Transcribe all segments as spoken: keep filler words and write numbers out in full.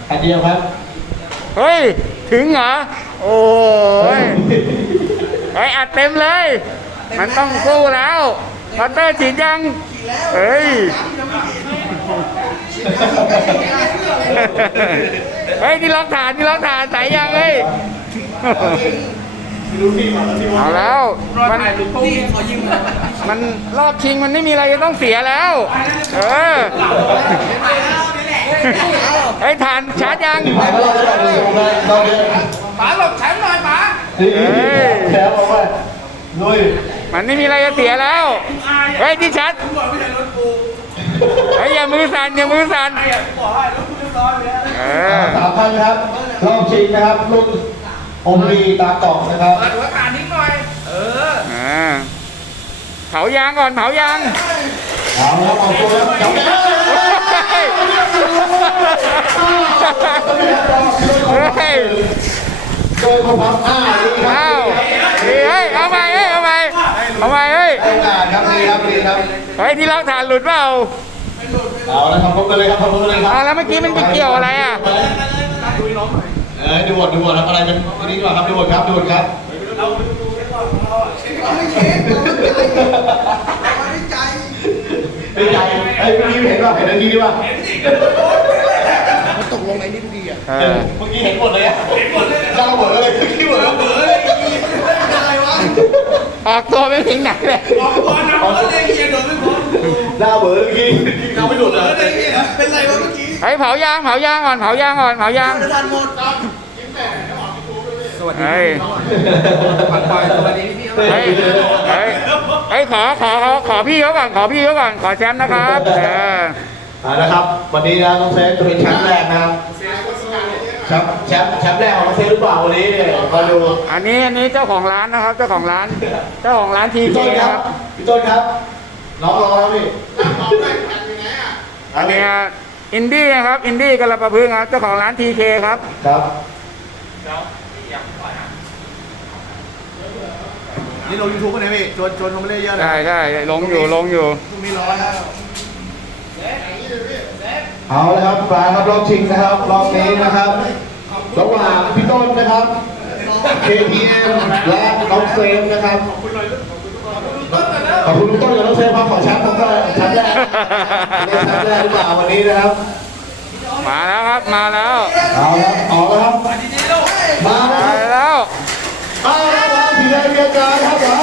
อันเดียวครับเฮ้ยถึงเหรอโอ้ยไอ้อัดเต็มเลยมันต้องสู้แล้วพัตเตอร์ฉีดยังเฮ้ยเฮ้ยนี่ล็อกฐานนี่ล็อกฐานใส่ยังเฮ้ยเอาแล้วมันมันรอบชิงมันไม่มีอะไรจะต้องเสียแล้วเออไอ้ฐานชาร์จยังป๋าหลบแชมป์หน่อยป๋าแชมป์เอาไว้ลุยมันไม่มีอะไรจะเสียแล้วเฮ้ยที่ชัดเฮ้ยอย่ามือสั่นอย่ามือสั่นสามพันครับรอบชิงนะครับรุ่นโอมีตากล่องนะครับเปิดหัวขานิดหน่อยเออเผายางก่อนเผายางเอาแล้วเอาตัวแล้วจับเฮ้ยโดยคนพับห้าดีครับดีเฮ้ยเอาไปเฮ้ยเอาไปเอาไปเฮ้ยโอกาสครับดีครับดีครับเฮ้ยที่ล็อกฐานหลุดเปล่าเอาแล้วทำพบกันเลยครับทำพบกันเลยครับแล้วเมื่อกี้มันไปเกี่ยวอะไรอ่ะเออดูบทดูบทครับอะไรเป็นอันนี้ดีกว่าครับดูบทครับดูบทครับเราไม่เช็คเราไม่ใจไม่ใจไอ้เมื่อกี้เห็นป่ะเห็นเมื่อกี้ดีป่ะมันตกลงไอ้นี่ดีอ่ะเมื่อกี้เห็นหมดเลยอ่ะเห็นหมดเลยเจ้าหมดเลยเมื่อกี้หมดแล้วเบอร์เลยอะไรวะออกตัวไม่ถึงไหนเลยออกตัวนะเบอร์เลยเฮียโดนไม่พ้นหน้าเบอร์เมื่อกี้เขาไม่หลุดเลยเป็นไรวะเมื่อกี้ไอ้เผายางเผายางก่อนเผายางก่อนเผายางทันหมดสวัสดีปัดปล่อยสวัสดีพี่เฮ้ยเฮ้ยเฮ้ยขอขอขอขอพี่เขาก่อนขอพี่เขาก่อนขอแชมป์นะครับเอออ่านะครับวันนี้นะน้องเซฟจะเป็นแชมป์แรกนะครับแชมป์แชมป์แชมป์แรกของน้องเซฟหรือเปล่าวันนี้เนี่ยมาดูอันนี้อันนี้เจ้าของร้านนะครับเจ้าของร้านเจ้าของร้านทีพี่ต้นครับพี่ต้นครับน้องรอแล้วพี่อันนี้อินดี้นะครับอินดี้กระประพึ่งครับเจ้าของร้านทีเคครับครับนี่ลงยูทูบกันไหมพี่ชวนชวนเขาไม่ได้เยอะเลยใช่ใช่ลงอยู่ลงอยู่พรุ่งนี้ร้อยครับเอาละครับปลาครับรอบชิงนะครับรอบนี้นะครับระหว่างพี่ต้นนะครับ เค ที เอ็ม และน้องเซฟนะครับขอบคุณลุงต้นกับน้องเซฟครับขอแชมป์ผมก็แชมป์แรกได้แชมป์แรกหรือเปล่าวันนี้นะครับมาแล้วครับมาแล้วเอาละออกแล้วครับมาแล้วมาแล้วผีได้เรียกการครับเรา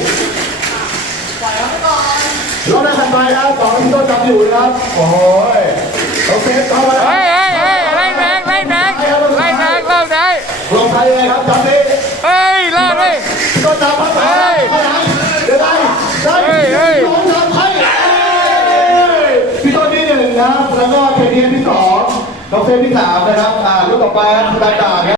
เราได้ทันไปครับสองที่ต้นจับอยู่นะครับโอ้ยโอเคเข้ามาเฮ้ยเฮ้ยเฮ้ยไล่แบงไล่แบงไล่แบงรอบไหนลงไปเลยครับจับดิเฮ้ยรอบเลยต้นจับครับเฮ้ยเดี๋ยวได้ได้เฮ้ยเฮ้ยจับให้พี่ต้นที่หนึ่งนะครับแล้วก็เคทีเอ็มที่สองน้องเซฟที่สามนะครับอ่ารุ่นต่อไปครับคุณดาดา